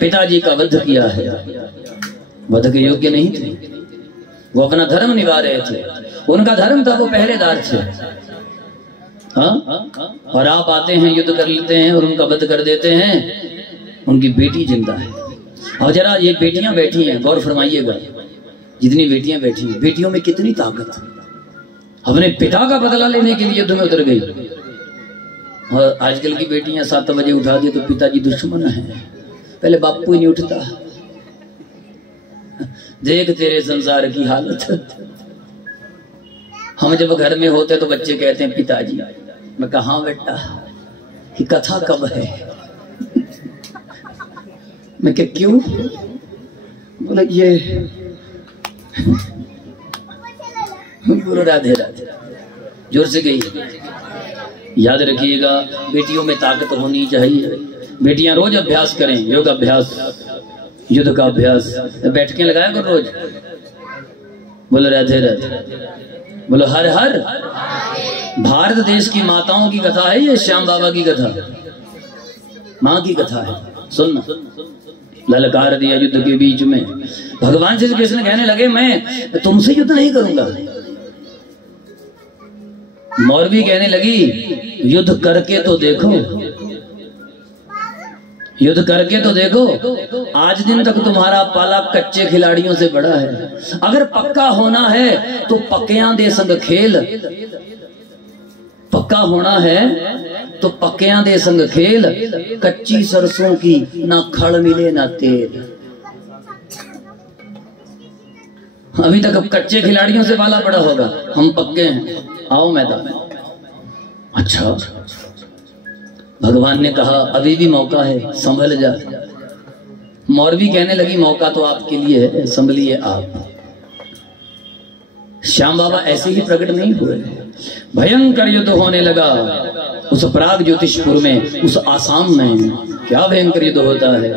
पिताजी का वध किया है, वध के योग्य नहीं थे, वो अपना धर्म निभा रहे थे, उनका धर्म था, वो पहरेदार थे। हाँ, और आप आते हैं, युद्ध कर लेते हैं और उनका वध कर देते हैं। उनकी बेटी जिंदा है। और जरा ये बेटियां बैठी हैं, गौर फरमाइएगा, जितनी बेटियां बैठी हैं, बेटियों में कितनी ताकत है। अपने पिता का बदला लेने के लिए युद्ध में उतर गई। और आजकल की बेटियां 7 बजे उठा दी तो पिताजी दुश्मन है, पहले बापू ही नहीं उठता। देख तेरे संसार की हालत। हम जब घर में होते तो बच्चे कहते हैं पिताजी, मैं कहा बेटा कि कथा कब है? मैं क्या क्यों? बोला ये गुरु राधे राधे, जोर से गई। याद रखिएगा, बेटियों में ताकत होनी चाहिए। बेटियां रोज अभ्यास करें, योग अभ्यास, युद्ध का अभ्यास, बैठकें लगाया करो रोज। बोलो राधे राधे, बोलो हर हर। भारत देश की माताओं की कथा है ये, श्याम बाबा की कथा, माँ की कथा है, सुनना। ललकार दिया युद्ध के बीच में, भगवान श्री कृष्ण कहने लगे मैं तुमसे युद्ध नहीं करूंगा। मौरवी कहने लगी युद्ध करके तो देखो, युद्ध करके तो देखो। आज दिन तक तुम्हारा पाला कच्चे खिलाड़ियों से बड़ा है, अगर पक्का होना है तो पक्कियां दे संग खेल, पक्का होना है तो पक्कियां दे संग खेल। कच्ची सरसों की ना खड़ मिले ना तेल। अभी तक अब कच्चे खिलाड़ियों से पाला पड़ा होगा, हम पक्के हैं, आओ मैदान। अच्छा, भगवान ने कहा अभी भी मौका है, संभल जा। मौरवी कहने लगी मौका तो आपके लिए है, संभलिए आप। श्याम बाबा ऐसे ही प्रकट नहीं हुए, भयंकर युद्ध होने लगा उस प्राग ज्योतिषपुर में, उस आसाम में। क्या भयंकर युद्ध होता है।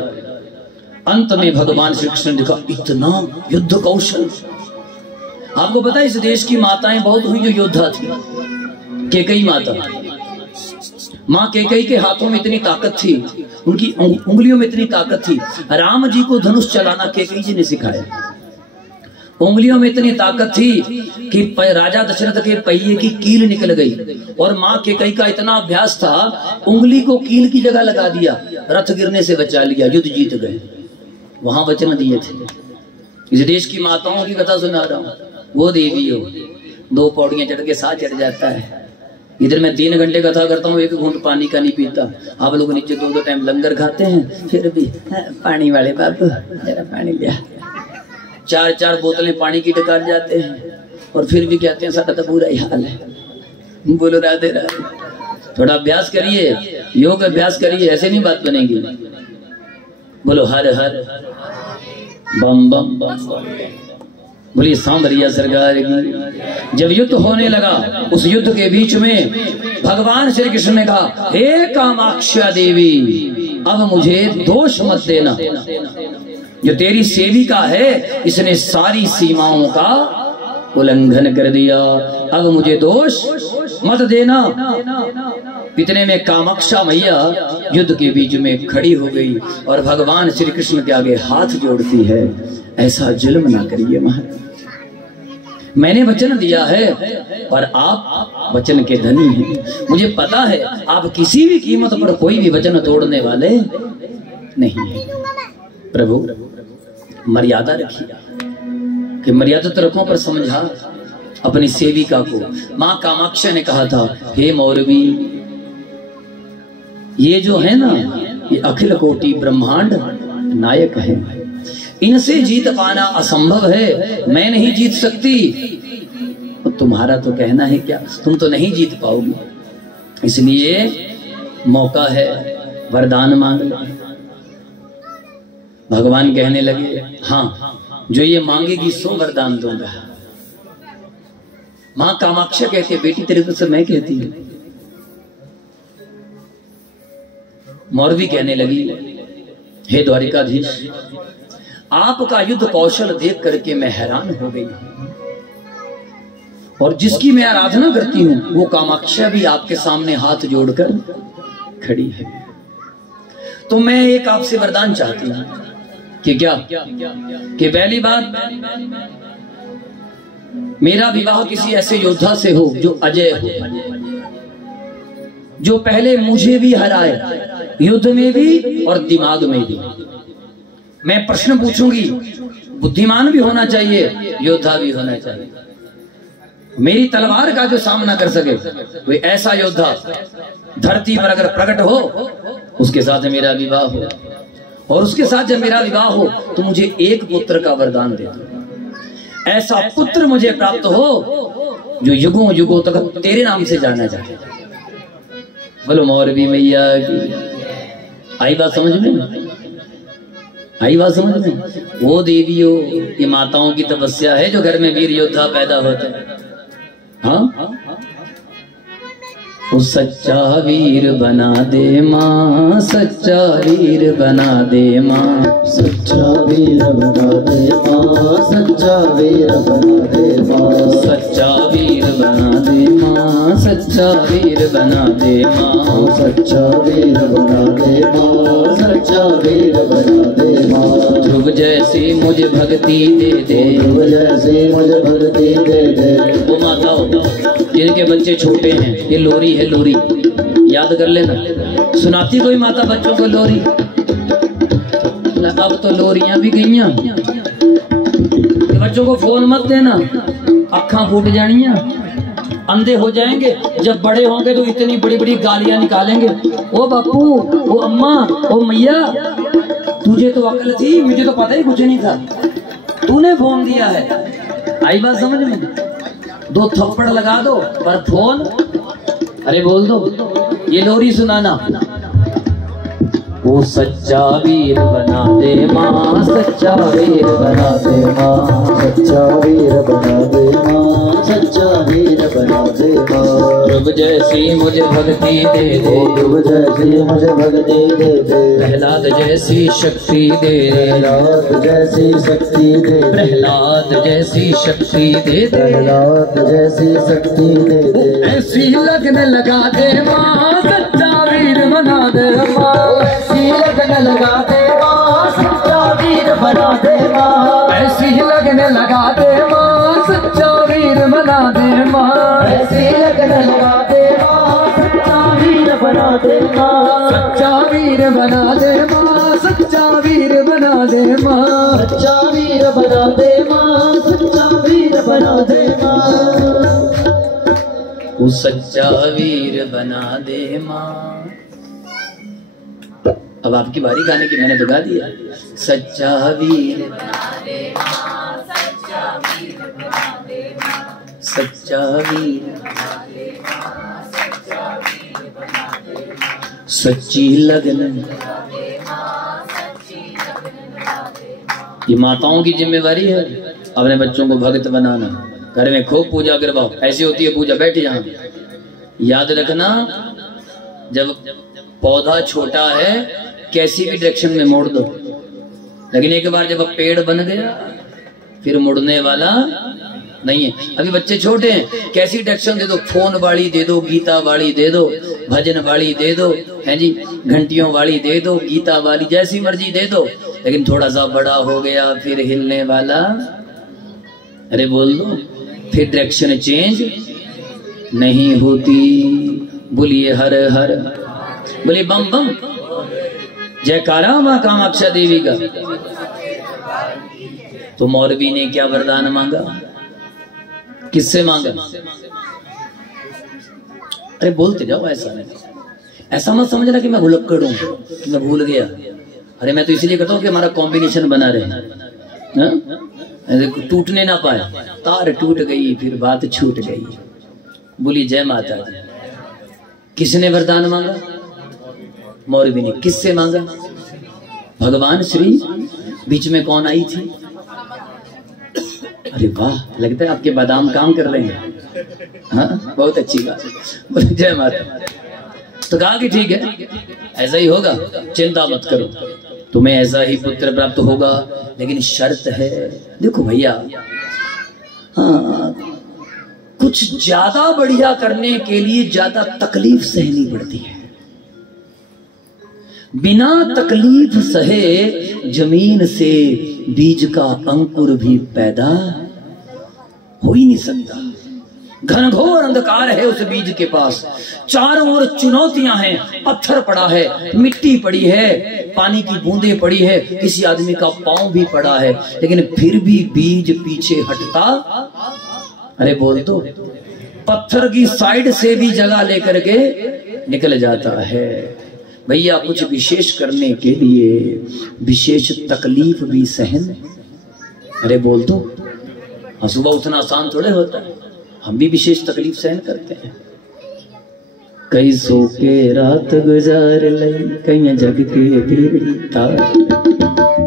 अंत में भगवान श्री कृष्ण ने देखा इतना युद्ध कौशल। आपको पता है इस देश की माताएं बहुत हुई जो योद्धा थी। कैकेयी माता, माँ कैकेयी के हाथों में इतनी ताकत थी, उनकी उंगलियों में इतनी ताकत थी। राम जी को धनुष चलाना कैकेयी जी ने सिखाया। उंगलियों में इतनी ताकत थी कि राजा दशरथ के पहिए की कील निकल गई, और माँ कैकेयी का इतना अभ्यास था, उंगली को कील की जगह लगा दिया, रथ गिरने से बचा लिया, युद्ध जीत गए। वहां वचन दिए थे। इस देश की माताओं की कथा सुना रहा हूं। वो देवी हो 2 पौड़ियां चढ़ के साथ चढ़ जाता है। इधर मैं 3 घंटे कथा करता हूँ, 1 घूंट पानी का नहीं पीता। आप लोग नीचे 2-2 टाइम लंगर खाते हैं, फिर भी पानी वाले बाबू जरा पानी लिया। 4-4 बोतलें पानी की डकार जाते हैं, और फिर भी कहते हैं साਡਾ तो बुरा ही हाल है। बोलो राधे राधे। थोड़ा अभ्यास करिए, योग अभ्यास करिए, ऐसे नहीं बात बनेगी। बोलो हर हर बम बम बम बम। बोलिए सांवरिया सरकार की। जब युद्ध होने लगा, उस युद्ध के बीच में भगवान श्री कृष्ण ने कहा हे कामाक्षा देवी, अब मुझे दोष मत देना। जो तेरी सेविका है इसने सारी सीमाओं का उल्लंघन कर दिया, अब मुझे दोष मत देना। इतने में कामाक्षा मैया युद्ध के बीच में खड़ी हो गई और भगवान श्री कृष्ण के आगे हाथ जोड़ती है, ऐसा जुल्म ना करिए महाराज, मैंने वचन दिया है पर आप वचन के धनी हैं। मुझे पता है आप किसी भी कीमत पर कोई भी वचन तोड़ने वाले नहीं है। प्रभु मर्यादा रखिए, कि मर्यादा तो रखो पर समझा अपनी सेविका को। माँ कामाक्षा ने कहा था हे मौरवी, ये जो है ना, ये अखिल कोटि ब्रह्मांड नायक है, इनसे जीत पाना असंभव है, मैं नहीं जीत सकती। तो तुम्हारा तो कहना है क्या, तुम तो नहीं जीत पाओगी, इसलिए मौका है, वरदान मांग लो। भगवान कहने लगे हाँ, जो ये मांगेगी सो वरदान दूंगा। माँ कामाक्षा कहती बेटी तेरे को से मैं कहती हूँ। मौरवी कहने लगी हे द्वारिकाधीश, आपका युद्ध कौशल देख करके मैं हैरान हो गई, और जिसकी मैं आराधना करती हूँ वो कामाक्षा भी आपके सामने हाथ जोड़कर खड़ी है। तो मैं एक आपसे वरदान चाहती हूं कि क्या कि पहली बात, मेरा विवाह किसी ऐसे योद्धा से हो जो अजय हो, जो पहले मुझे भी हराए, युद्ध में भी और दिमाग में भी। मैं प्रश्न पूछूंगी, बुद्धिमान भी होना चाहिए, योद्धा भी होना चाहिए। मेरी तलवार का जो सामना कर सके, कोई ऐसा योद्धा धरती पर अगर प्रकट हो, उसके साथ मेरा विवाह हो, और उसके साथ जब मेरा विवाह हो तो मुझे एक पुत्र का वरदान दे दो। ऐसा पुत्र मुझे प्राप्त हो जो युगों युगों तक तेरे नाम से जाना जाए। बोलो मौरवी मैया की। आई बात समझ में? आई बात समझ में? वो देवियों, ये माताओं की तपस्या है जो घर में वीर योद्धा पैदा होते हैं। हाँ, वो सच्चा वीर बना दे माँ, सच्चा वीर बना दे माँ, सच्चा वीर बना दे माँ, सच्चा वीर बना दे माँ, सच्चा वीर बना दे माँ, सच्चा वीर बना दे माँ, सच्चा वीर बना दे माँ, सच्चा वीर बना दे माँ। ध्रुव जैसी मुझे भक्ति दे दे, ध्रुव जैसी मुझे भक्ति दे दे। वो माता जिनके बच्चे छोटे हैं, ये लोरी है, लोरी याद कर लेना। सुनाती कोई माता बच्चों को लोरी? अब तो लोरियां भी गईयां। बच्चों को फोन मत देना, अक्खां फूट जानियां, अंधे हो जाएंगे। जब बड़े होंगे तो इतनी बड़ी बड़ी गालियां निकालेंगे। ओ बापू, ओ अम्मा, ओ मैया, तुझे तो अकल थी, मुझे तो पता ही कुछ नहीं था, तूने फोन दिया है। आई बात समझ में? दो थप्पड़ लगा दो पर फोन, अरे बोल दो। ये लोरी सुनाना। वो सच्चा वीर बना दे माँ, सच्चा वीर बना दे माँ, सच्चा वीर बना दे माँ, सच्चा वीर बना दे माँ। ध्रुव जैसी मुझे भक्ति दे दे, ध्रुव जैसी मुझे भक्ति दे दे। प्रहलाद जैसी शक्ति दे दे, प्रहलाद जैसी शक्ति दे दे, प्रहलाद जैसी शक्ति दे दे, प्रहलाद जैसी शक्ति दे दे। ऐसी लगन लगा दे माँ, सच्चा वीर बना दे माँ, ऐसी लगन लगा दे माँ, सच्चा वीर बना दे माँ, ऐसी लगन लगा दे माँ, सच्चा वीर बना दे माँ, ऐसी लगन लगा दे माँ, सच्चा वीर बना दे माँ, सच्चा वीर बना दे माँ, सच्चा वीर बना दे माँ, सच्चा वीर बना दे माँ, सच्चा वीर बना दे माँ। वो सच्चा वीर बना दे माँ। अब आपकी बारी गाने की, मैंने तो गा दिया। सच्चा वीर बना दे माँ, सच्चा वीर बना दे माँ, सच्चा वीर बना दे माँ, सच्चा वीर बना दे माँ, सच्ची लगन लगा दे माँ, सच्ची लगन लगा दे माँ। ये माताओं की जिम्मेवारी है अपने बच्चों को भक्त बनाना। घर में खूब पूजा करवाओ। ऐसी होती है पूजा, बैठ यहाँ। याद रखना, जब पौधा छोटा है कैसी भी डायरेक्शन में मोड़ दो, लेकिन एक बार जब पेड़ बन गया फिर मुड़ने वाला नहीं है। अभी बच्चे छोटे हैं, कैसी डायरेक्शन दे दो, फोन वाली दे दो, गीता वाली दे दो, भजन वाली दे दो, है जी, घंटियों वाली दे दो, गीता वाली, जैसी मर्जी दे दो। लेकिन थोड़ा सा बड़ा हो गया फिर हिलने वाला, अरे बोल दो, फिर डायरेक्शन चेंज नहीं होती। बोलिए हर हर, बोलिए बम बम, जयकारा मां कामाक्षा देवी का। तो मौलवी ने क्या वरदान मांगा, किससे मांगा? अरे बोलते जाओ, ऐसा नहीं, ऐसा मत समझना कि मैं भुलक्कड़ हूं, कि मैं भूल गया। अरे मैं तो इसलिए कहता हूं कि हमारा कॉम्बिनेशन बना रहे, टूटने ना पाए। तार टूट गई फिर बात छूट गई। बोली जय माता दी। किसने वरदान मांगा? मौलवी ने। किससे मांगा? भगवान श्री। बीच में कौन आई थी? अरे वाह, लगता है आपके बादाम काम कर रहे हैं। हाँ, बहुत अच्छी बात है। बोले जय माता। तो कहा कि ठीक है, ऐसा ही होगा, चिंता मत करो, तुम्हें ऐसा ही पुत्र प्राप्त होगा, लेकिन शर्त है। देखो भैया, हाँ, कुछ ज्यादा बढ़िया करने के लिए ज्यादा तकलीफ सहनी पड़ती है। बिना तकलीफ सहे जमीन से बीज का अंकुर भी पैदा हो ही नहीं सकता। घनघोर अंधकार है उस बीज के पास, चारों ओर चुनौतियां हैं, पत्थर पड़ा है, मिट्टी पड़ी है, पानी की बूंदें पड़ी है, किसी आदमी का पांव भी पड़ा है, लेकिन फिर भी बीज पीछे हटता, अरे बोल तो, पत्थर की साइड से भी जगह लेकर के निकल जाता है। भैया कुछ विशेष करने के लिए विशेष तकलीफ भी सहन, अरे बोल तो, सुबह उठना आसान थोड़े होता है, हम भी विशेष तकलीफ सहन करते हैं। कई सो के रात गुजार लई कई जग के बेड़ी तार,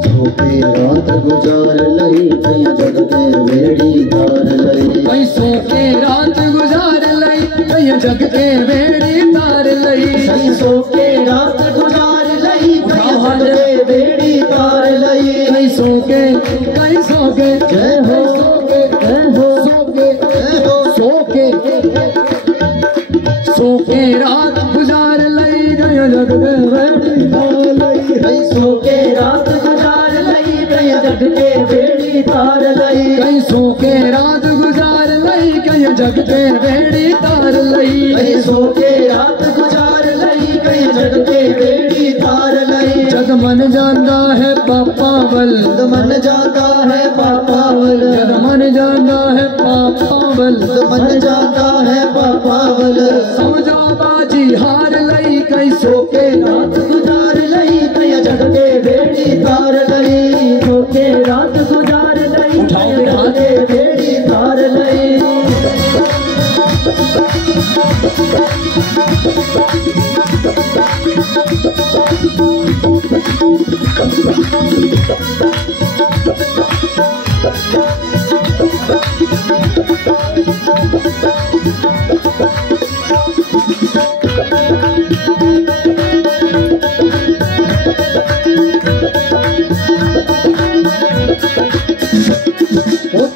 सो के रात गुजार लई कई जग के बेड़ी तार लई, कई सो के रात गुजार लई कई जग के बेड़ी तार लई, कई सो के रात गुजार लई कई जग के बेड़ी तार लई, कई सो के जय हो जय हो जय हो सो के रात गुजार लई गयो जग के बेड़ी तार लई, कई सो के रात गुजार लई कई जग के बेड़ी तार लई, कई सो के रात गुजार लई कई जग के बेड़ी तार लई, कई सो के रात गुजार लई कई जग के बेड़ी तार लई, जग मन जाता है पापा बल, जग मन जाता है पापा बल, जग मन जाता है पापा बल, जग मन जाता है पापा बल, समझो बाजी हार लई कई सो के रात गुजार लई कई जग के बेड़ी तार लई, सो के रात गुजार लई कई जग के बेड़ी तार लई।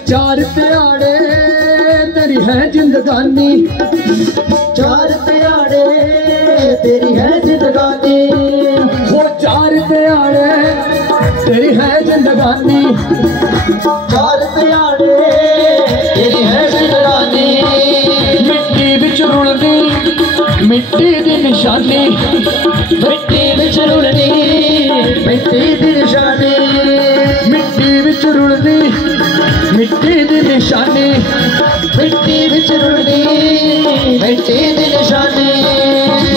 चार त्याड़े तेरी है जिंदगानी, चार त्याड़े तेरी है जिंदगानी, वो चार त्याड़े तेरी है जिंदगानी, चार त्याड़े तेरी है जिंदगानी, मिट्टी बिच रुलदी मिट्टी दी निशानी, मिट्टी बिच रुलदी मिट्टी दी निशानी, मिट्टी बिच रुलदी मिट्टी दी निशानी, मिट्टी बिच रुलदी मिट्टी दी निशानी,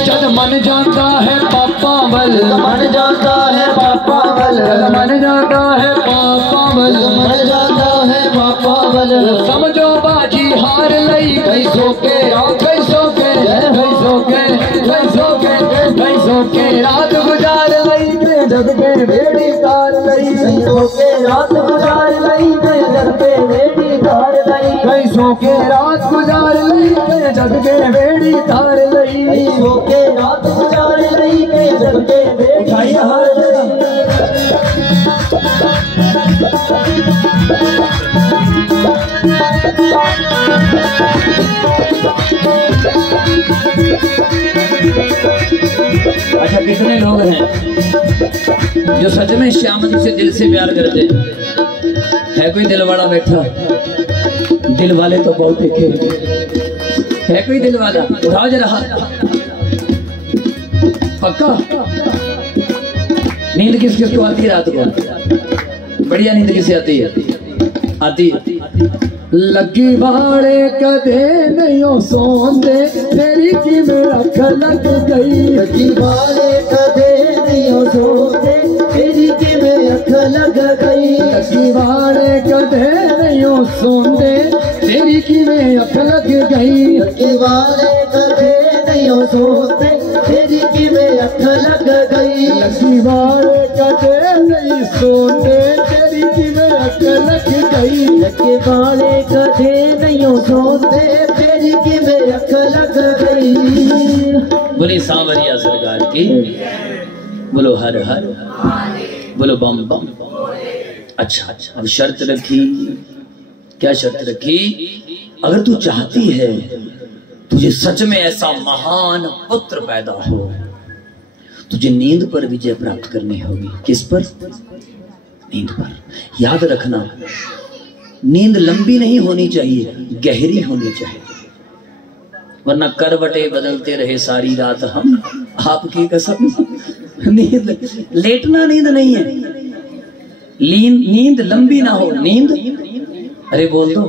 जद मन जाता है पापा बल, मन जाता है पापा बल, जद मन जाता है पापा बल, मन जाता है पापा बल, समझो बाजी हार लई कई सो के रात कई सो के कई सो के कई सो के कई सो के रात गुजार लई के जग के बेड़ी तार लई, कई सो के रात गुजार लई कई जग के बेड़ी तार लई, कई सो के रात गुजार लई के जग के बेड़ी तार लई, कई सो के रात गुजार लई कई जग के बेड़ी तार लई। अच्छा, कितने लोग हैं जो सच में श्याम जी से दिल से प्यार करते हैं? है कोई दिल वाला बैठा? दिल वाले तो बहुत देखे, है कोई दिल वाला? उठाओ जरा हाथ। पक्का? नींद किस किस को आती है रात को? बढ़िया नींद किसे आती है? आती है। लगी वाले कदे नहीं सोंदे तेरी की में अख लग गई, लगी वाले कदे नहीं सोंदे तेरी की में अख लग गई, लगी वाले कदे नहीं सोंदे तेरी की में अख लग गई, लगी वाले कदे नहीं सोंदे तेरी की में अख लग गई, लगी वाले कदे नहीं सोंदे तेरी की में अख लग गई, लगी वाले कदे नहीं सोंदे तेरी की में अख लग गई। बोली सांवरिया सरकार की, बोलो हर हर, बोलो बम बम। अच्छा अच्छा, अब शर्त रखी। क्या शर्त रखी? अगर तू चाहती है तुझे सच में ऐसा महान पुत्र पैदा हो, तुझे नींद पर विजय प्राप्त करनी होगी। किस पर? नींद पर। याद रखना, नींद लंबी नहीं होनी चाहिए, गहरी होनी चाहिए, वरना करवटे बदलते रहे सारी रात हम आपकी कसम। नींद लेटना नींद नहीं है, नींद लंबी ना हो। नींद, अरे बोल दो।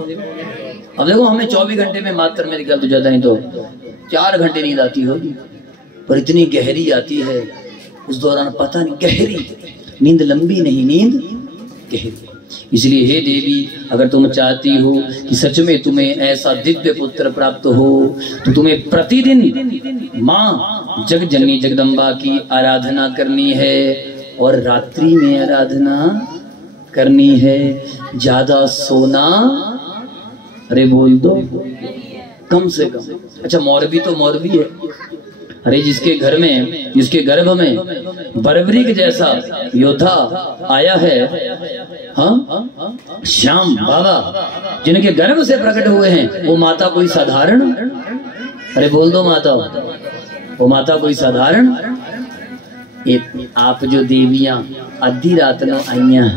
अब देखो हमें 24 घंटे में मात्र मेरी ख्याल तो ज्यादा नहीं तो 4 घंटे नींद आती होगी, पर इतनी गहरी आती है उस दौरान पता नहीं। गहरी नींद लंबी नहीं, नींद गहरी। इसलिए हे देवी, अगर तुम चाहती हो कि सच में तुम्हें ऐसा दिव्य पुत्र प्राप्त हो तो तुम्हें प्रतिदिन माँ जग जननी जगदम्बा की आराधना करनी है और रात्रि में आराधना करनी है। ज्यादा सोना, अरे बोल दो, कम से कम। अच्छा मौरवी तो मौरवी है, अरे जिसके घर में, जिसके गर्भ में बर्बरीक जैसा योद्धा आया है, हाँ श्याम बाबा, जिनके गर्भ से प्रकट हुए हैं, वो माता कोई साधारण? अरे बोल दो माता, वो माता कोई साधारण? आप जो देवियां आधी रात नो आईया,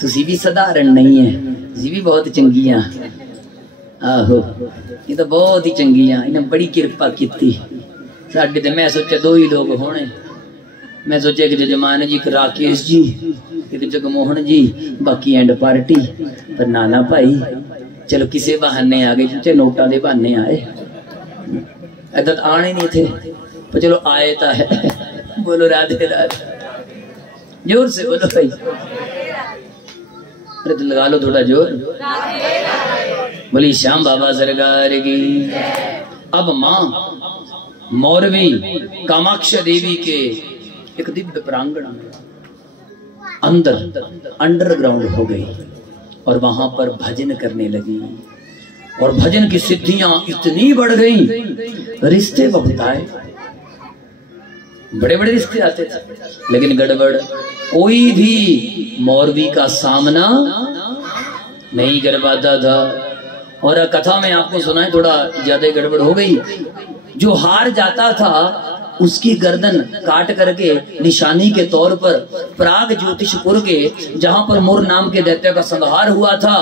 तुसी भी साधारण नहीं है, तुसी भी बहुत चंगियां। आहो ये तो बहुत ही चंगियां, इन्हें बड़ी कृपा की साडे ते। मैं सोचा 2 ही लोग होने, मैं सोचा एक जजमान जी, एक राकेश जी, एक जगमोहन जी, बाकी एंड पार्टी। पर नाना भाई चलो किसी बहाने आ गए, चाहे नोटा दे बहाने आए, इधर आने नहीं थे, पर चलो आए तो है। बोलो राधे राधे, जोर से बोलो भाई, अरे तो लगा लो थोड़ा जोर। बोली श्याम बाबा सरकार की। अब माँ मौरवी कामाक्षा देवी के एक दिव्य प्रांगण में अंदर अंडरग्राउंड हो गई और वहां पर भजन करने लगी, और भजन की सिद्धियां इतनी बढ़ गई, रिश्ते बहुत आए, बड़े बड़े रिश्ते आते थे, लेकिन गड़बड़, कोई भी मौरवी का सामना नहीं कर पाता था। और कथा में आपको सुनाए, थोड़ा ज्यादा गड़बड़ हो गई। जो हार जाता था उसकी गर्दन काट करके निशानी के तौर पर प्राग ज्योतिषपुर के, जहां पर मुर नाम के दैत्य का संहार हुआ था,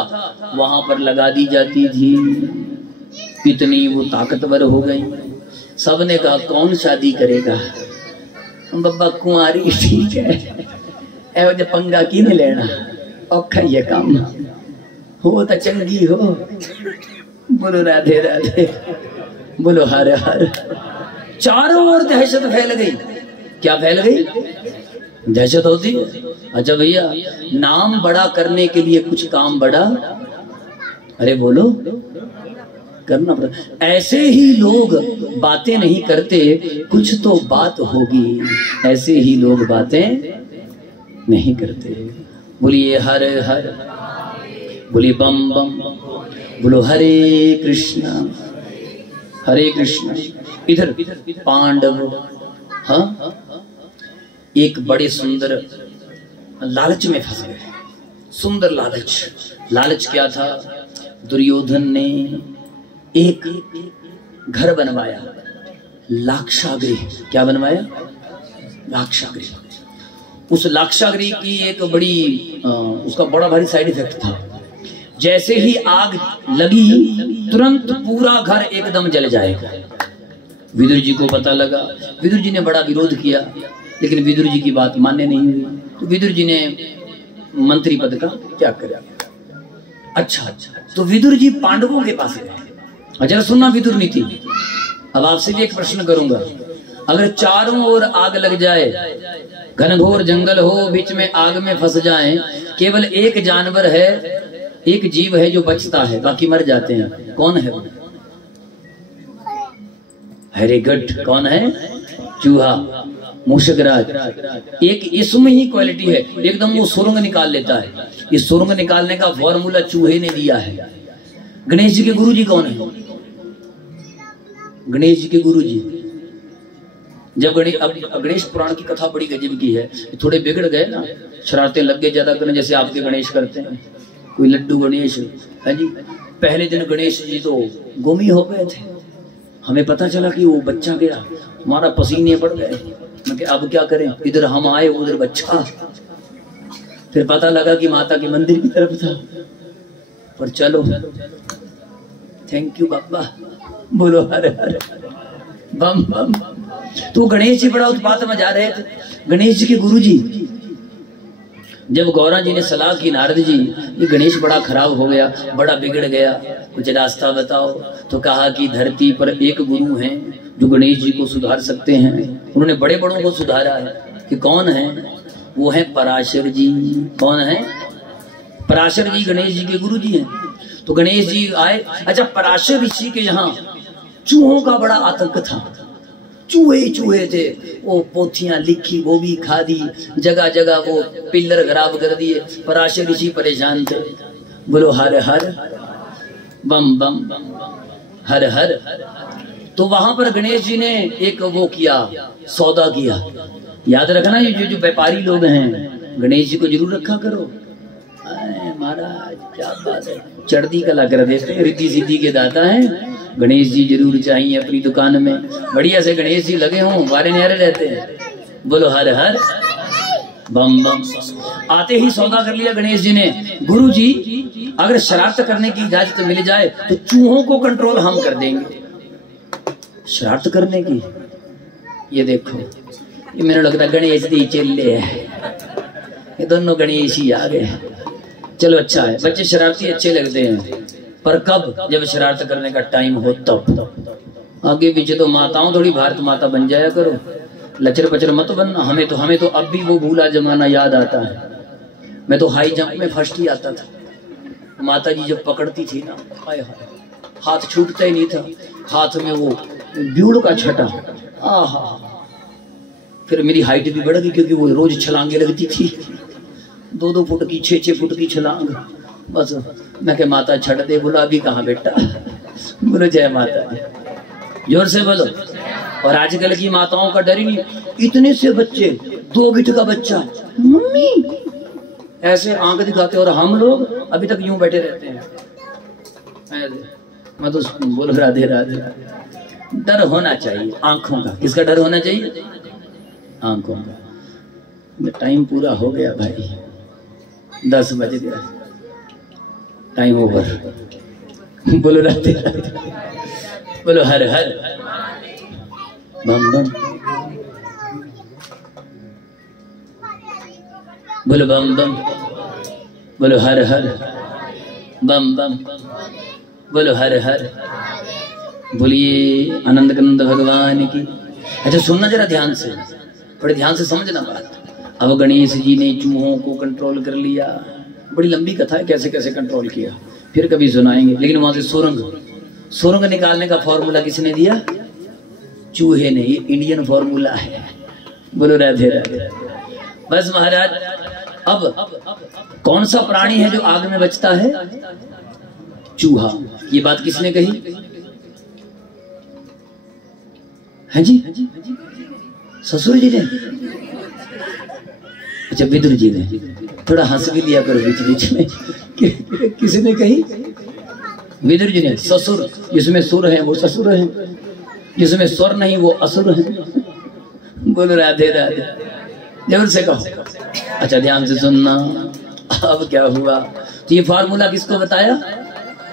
वहां पर लगा दी जाती थी। इतनी वो ताकतवर हो गई। सबने कहा कौन शादी करेगा? बब्बा कुंवारी ठीक है, एवं जो पंगा की नहीं लेना, औखा ये काम हो तो चंगी हो। बोलो राधे राधे, बोलो हर हर। चारों ओर दहशत फैल गई। क्या फैल गई? दहशत होती है। अच्छा भैया, नाम बड़ा करने के लिए कुछ काम बड़ा, अरे बोलो, करना पड़ता। ऐसे ही लोग बातें नहीं करते, कुछ तो बात होगी, ऐसे ही लोग बातें नहीं करते। बोलिए हर हर, बोलिए बम बम, बोलो हरे कृष्णा हरे कृष्णा। इधर पांडव, हाँ, एक बड़े सुंदर लालच में फंस गए। सुंदर लालच। लालच क्या था? दुर्योधन ने एक घर बनवाया, लाक्षागृह। क्या बनवाया? लाक्षागृह। उस लाक्षागृह की एक बड़ी उसका बड़ा भारी साइड इफेक्ट था। जैसे ही आग लगी, तुरंत पूरा घर एकदम जल जाएगा। विदुर जी को पता लगा। विदुर जी ने बड़ा विरोध किया, लेकिन विदुर जी की बात मान्य नहीं हुई। तो विदुर जी ने मंत्री पद का त्याग कर दिया। अच्छा, तो विदुर जी पांडवों के पास गए। जरा सुनना विदुर नीति। अब आपसे भी एक प्रश्न करूंगा, अगर चारों ओर आग लग जाए, घनघोर जंगल हो, बीच में आग में फंस जाएं, केवल एक जानवर है, एक जीव है जो बचता है, बाकी मर जाते हैं, कौन है वो? वेरी गुड, कौन है? चूहा, मूषकराज। एक इसमें ही क्वालिटी है, एकदम वो सुरंग निकाल लेता है। ये सुरंग निकालने का फॉर्मूला चूहे ने दिया है। गणेश जी के गुरु जी कौन है? गणेश जी के गुरु जी, जब गणेश पुराण की कथा बड़ी गजब की है। थोड़े बिगड़ गए ना, शरारतें लग गए ज्यादा करने, जैसे आपके गणेश करते हैं, कोई लड्डू गणेश है जी। पहले दिन गणेश जी तो गुम ही हो गए थे। हमें पता चला कि वो बच्चा गया, हमारा पसीने पड़ गए, मैं कहा अब क्या करें, इधर हम आए उधर बच्चा। फिर पता लगा कि माता के मंदिर की तरफ था। पर चलो, थैंक यू बाबा, बोलो हरे हरे बम बम। तो गणेश जी बड़ा उत्पात में जा रहे थे। गणेश जी के गुरु जी जब गौरा जी ने सलाह की, नारद जी ये गणेश बड़ा खराब हो गया, बड़ा बिगड़ गया, कुछ रास्ता बताओ। तो कहा कि धरती पर एक गुरु हैं जो गणेश जी को सुधार सकते हैं। उन्होंने बड़े बड़ों को सुधारा है। कि कौन है? वो है पराशर जी। कौन है? पराशर जी गणेश जी के गुरु जी हैं। तो गणेश जी आए। अच्छा, पराशर ऋषि के यहाँ चूहों का बड़ा आतंक था। चूहे चूहे थे, वो पोथियां लिखी वो भी खा दी, जगह जगह वो पिल्लर खराब कर दिए। पराशर ऋषि परेशान थे। बोलो हर हर बम बम हर हर। तो वहां पर गणेश जी ने एक वो किया, सौदा किया। याद रखना, ये जो व्यापारी लोग हैं, गणेश जी को जरूर रखा करो। महाराज क्या बात है, चढ़ती कला कर देते, रिद्धि सिद्धि के दाता हैं। गणेश जी जरूर चाहिए अपनी दुकान में, बढ़िया से गणेश जी लगे हों, वारे न्यारे रहते हैं। बोलो हर हर बम बम। आते ही सौदा कर लिया गणेश जी ने। गुरु जी अगर शरारत करने की इजाजत मिल जाए तो चूहों को कंट्रोल हम कर देंगे। शरारत करने की, ये देखो, ये मेरा लगता गणेश जी चेले है, ये दोनों गणेश ही आ गए। चलो अच्छा है, बच्चे शरारती अच्छे लगते हैं, पर कब? जब शरारत करने का टाइम हो तब। आगे पीछे तो माताओं थोड़ी भारत माता बन जाया करो, लचर पचर मत बनना। हमें तो अब भी वो भूला जमाना याद आता है। मैं तो हाई जंप में फर्स्ट ही आता था। माता जी जब पकड़ती थी ना, हाय हाय, हाथ छूटता ही नहीं था। हाथ में वो ब्यूड़ का छटा, आहा। फिर मेरी हाइट भी बढ़ गई क्योंकि वो रोज छलांगे लगती थी, 2-2 फुट की, 6-6 फुट की छलांग। बस मैं के माता छड़ दे। बोला अभी कहाँ बेटा। बोलो जय माता दी, जोर से बोलो। और आजकल की माताओं का डर ही नहीं। इतने से बच्चे, 2 गिट का बच्चा, मम्मी ऐसे आंख दिखाते, और हम लोग अभी तक यूं बैठे रहते हैं। मैं तो बोल राधे राधे। डर होना चाहिए आंखों का। किसका डर होना चाहिए? आंखों का। टाइम पूरा हो गया भाई, 10 बज गया, टाइम ओवर। बोलो राधे राधे, बोलो हर हर बम बम, बोलो बम बम, बोलो हर हर बम बम, बोलो हर हर। बोलिए आनंद कंद भगवान की। अच्छा सुनना जरा ध्यान से, बड़े ध्यान से समझना बात। अब गणेश जी ने चूहों को कंट्रोल कर लिया। बड़ी लंबी कथा है, कैसे कैसे कंट्रोल किया, फिर कभी सुनाएंगे। लेकिन वहां से सुरंग निकालने का फॉर्मूला किसने दिया? चूहे ने। ये इंडियन फॉर्मूला है। बोलो राधे राधे। बस महाराज, अब कौन सा प्राणी है जो आग में बचता है? चूहा। ये बात किसने कही है जी? ससुर जी ने? अच्छा, विदुर जी ने। थोड़ा हंस भी लिया करो बीच बीच में। किसने कही? विदुर जी ने। ससुर, जिसमें सुर है वो ससुर है, जिसमें स्वर नहीं वो असुर है। बोलो राधे राधे, जरूर से कहो। अच्छा ध्यान से सुनना। अब क्या हुआ? तो ये फार्मूला किसको बताया?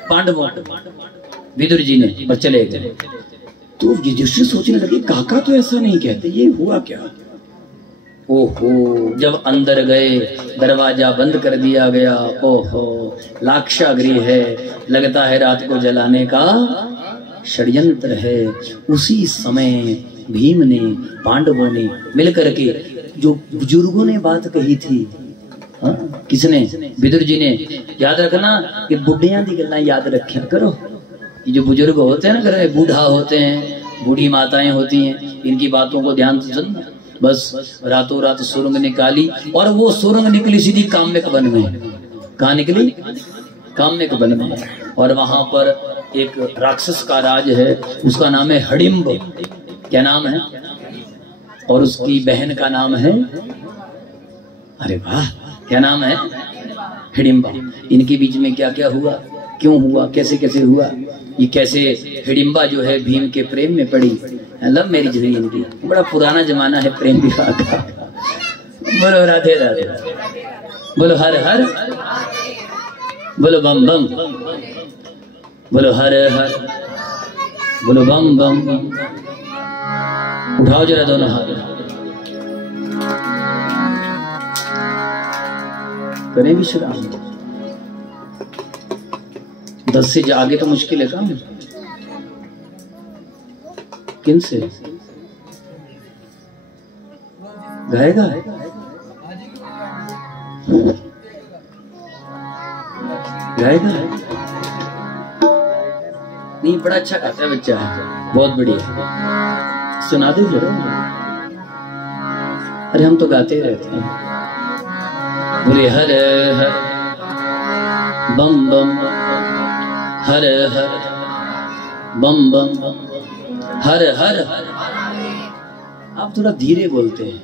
पांडवों को, विदुर जी ने। और चले गए। तो युधिष्ठिर सोचने लगे, काका तो ऐसा नहीं कहते, ये हुआ क्या? ओहो, जब अंदर गए दरवाजा बंद कर दिया गया। ओहो, लाक्षागृह है, लगता है रात को जलाने का षड्यंत्र है। उसी समय भीम ने, पांडवों ने मिलकर के, जो बुजुर्गों ने बात कही थी, हाँ, किसने? विदुर जी ने। याद रखना कि बुढ़िया दी गल्लां याद रखा करो। ये जो बुजुर्ग होते हैं ना, घर में बूढ़ा होते हैं, बूढ़ी माताएं होती हैं, इनकी बातों को ध्यान से सुनना। बस रातों रात सुरंग निकाली, और वो सुरंग निकली सीधी काम्यक वन में। कहाँ निकली? काम्यक वन में। और वहां पर एक राक्षस का राज है, उसका नाम है हडिम्ब। क्या नाम है? और उसकी बहन का नाम है, अरे वाह, क्या नाम है? हिडिम्बा। इनके बीच में क्या क्या हुआ, क्यों हुआ, कैसे कैसे हुआ? ये कैसे हिडिम्बा जो है भीम के प्रेम में पड़ी, लव मैरिज हुई इनकी, बड़ा पुराना जमाना है प्रेम विवाह का। बोलो राधे राधे, बोलो हर हर, बोलो बम बम, बोलो हर हर, बोलो बम बम। उठाओ जरा दोनों हाथ, करें विश्राम। 10 से आगे तो मुश्किल है काम। किन से गाएगा? गाएगा नहीं, बड़ा अच्छा गाता है बच्चा, बहुत बढ़िया। सुना दे जरा। अरे हम तो गाते ही रहते हैं। बोले हर हर बम बम, हर हर बम बम, हर हर। आप थोड़ा धीरे बोलते हैं,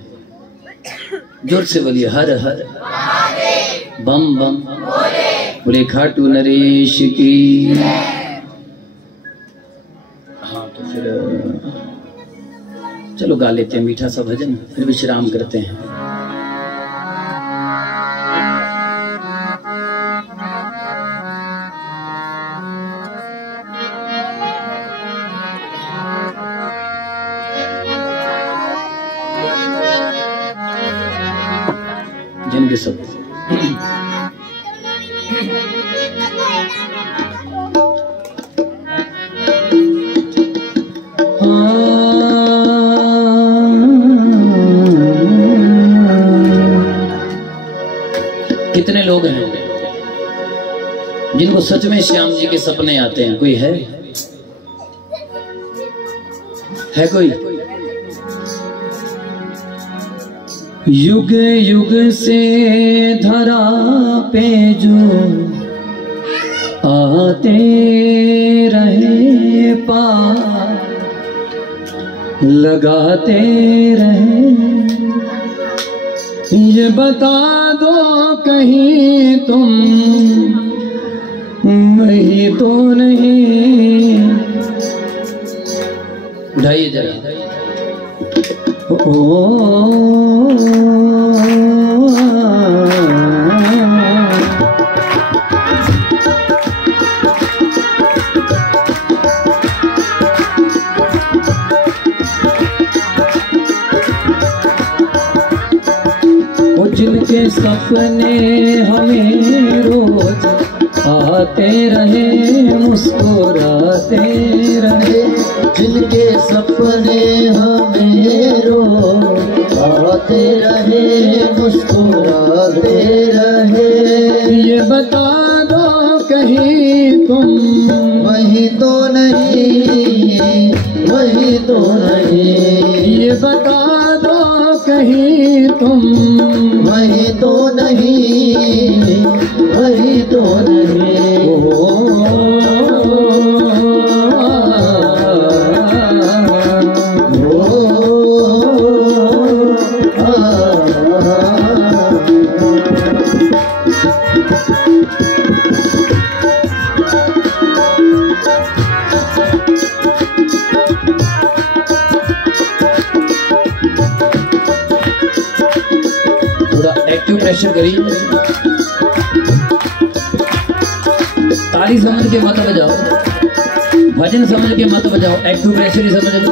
जोर से बोलिए हर हर बम बम। बोले खाटू नरेश की। हाँ तो फिर चलो गा लेते हैं मीठा सा भजन, फिर विश्राम करते हैं। जिनके सब कितने लोग हैं जिनको सच में श्याम जी के सपने आते हैं? कोई है कोई? युग युग से धरा पे जो आते रहे पार, लगाते रहे। ये बता दो कहीं तुम वही तो नहीं। उठाइए जरा। जिनके सपने हमें रोज आते रहे, मुस्कुराते रहे। जिनके सपने हमें रोज आते रहे, मुस्कुराते रहे। ये बता दो कहीं तुम वही तो नहीं, वही तो नहीं। ये बता दो कहीं तुम वही तो नहीं, वही तो नहीं। एक्टिव प्रेशर करिए, ताली समझ के मत बजाओ, भजन समझ के मत बजाओ, एक्टिव प्रेशर ही समझ लो।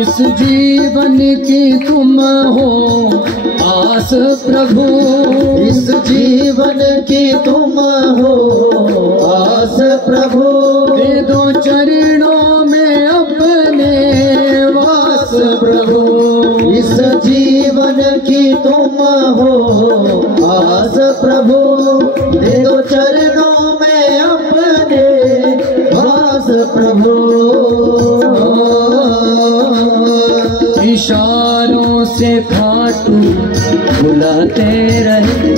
इस जीवन की तुम हो आस प्रभु, इस जीवन की तुम हो आस प्रभु। दे दो चरणों में अपने वास प्रभु। इस जीवन की तुम हो आस प्रभु। दे दो चरणों में अपने वास प्रभु। इशारों से खाटू बुलाते रहे।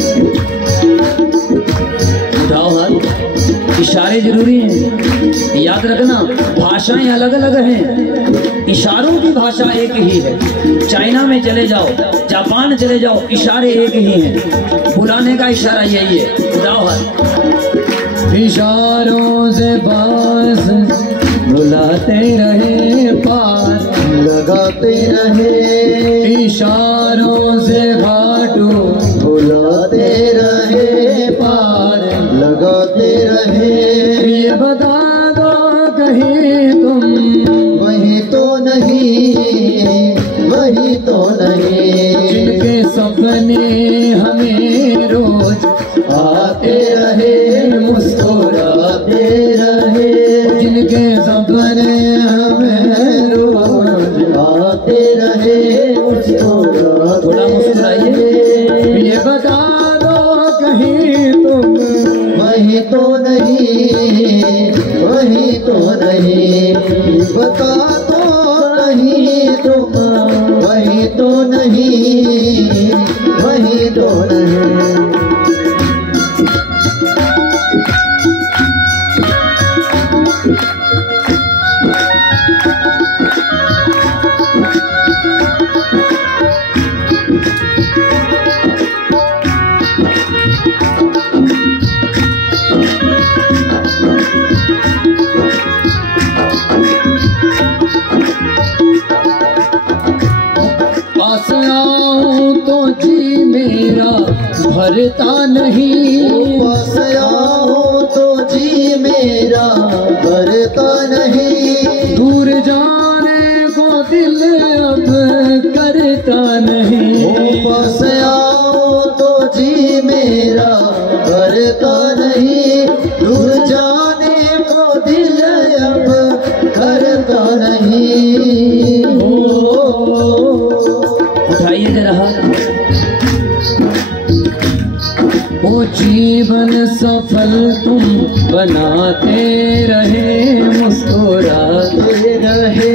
उठाओ हाथ। इशारे जरूरी हैं। याद रखना, भाषाएं अलग अलग हैं, इशारों की भाषा एक ही है। चाइना में चले जाओ, जापान चले जाओ, इशारे एक ही हैं। बुलाने का इशारा यही है, जाओ हाथ। इशारों से पास बुलाते रहे, पार लगाते रहे, इशारों से घाटू बुलाते रहे, पार लगाते रहे। ये बता दो कहीं तुम वही तो नहीं, वही तो नहीं, जिनके सपने हमें रोज आते रहे, मुस्कुराते रहे, जिनके सपने हमें रोज आते रहे, मुस्कुराते थोड़ा मुस्कुराइए। ये बता दो कहीं तुम वही तो नहीं, वही तो नहीं, बता तो नहीं तुम, वही तो नहीं, वही तो नहीं। पास आऊं तो जी मेरा भरता नहीं, पास आओ तो जी मेरा भरता नहीं, दूर जाने को दिल अब करता नहीं। पास आओ तो जी मेरा भरता नहीं, दूर जाने को दिल अब करता नहीं। उठाइए जरा हाथ। वो जीवन सफल तुम बनाते रहे, मुस्कुराते रहे,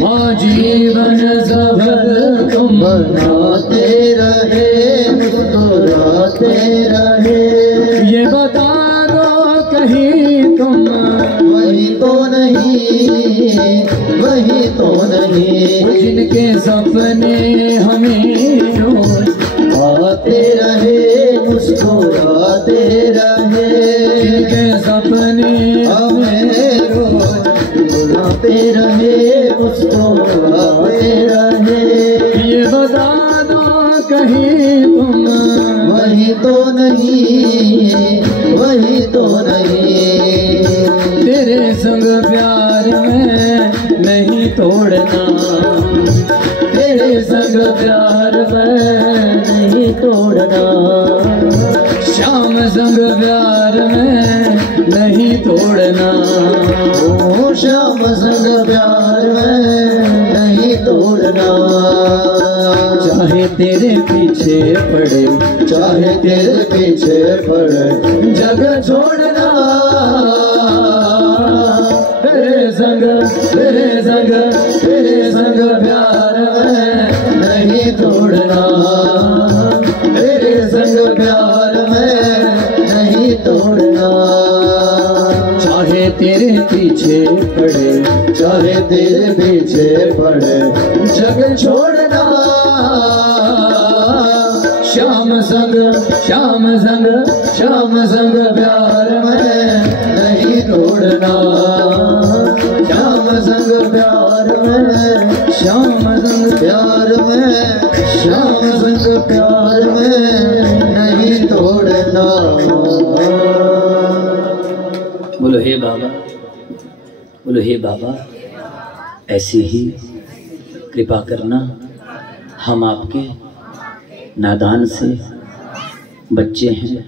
वो जीवन सफल तुम बनाते रहे, मुस्कुराते रहे। ये बता दो कहीं तुम वही तो नहीं, वही तो नहीं, जिनके सपने हमें रोज आते रहे, मुस्कुराते रहे, जिनके सपने हमें रोज बुलाते रहे, मुस्कुराते रहे। ये बता दो कहीं तुम वही तो नहीं, वही तो नहीं, तेरे संग प्यार में नहीं तोड़ना, तेरे संग प्यार में नहीं तोड़ना, श्याम संग प्यार में नहीं तोड़ना, ओ श्याम संग प्यार में नहीं तोड़ना। चाहे तेरे पीछे पड़े, चाहे तेरे पीछे पड़े, जग छोड़ना, तेरे संग तेरे संग तेरे संग प्यार में नहीं तोड़ना, तेरे संग प्यार में नहीं तोड़ना। चाहे तेरे पीछे पड़े, चाहे तेरे पीछे पड़े, जग छोड़ना, श्याम संग श्याम संग श्याम संग प्यार में नहीं तोड़ना, श्याम संग प्यार में, श्याम संग प्यार में, श्याम संग प्यार में नहीं तोड़ना। बोलो हे बाबा, बोलो हे बाबा, ऐसी ही कृपा करना। हम आपके नादान से बच्चे हैं,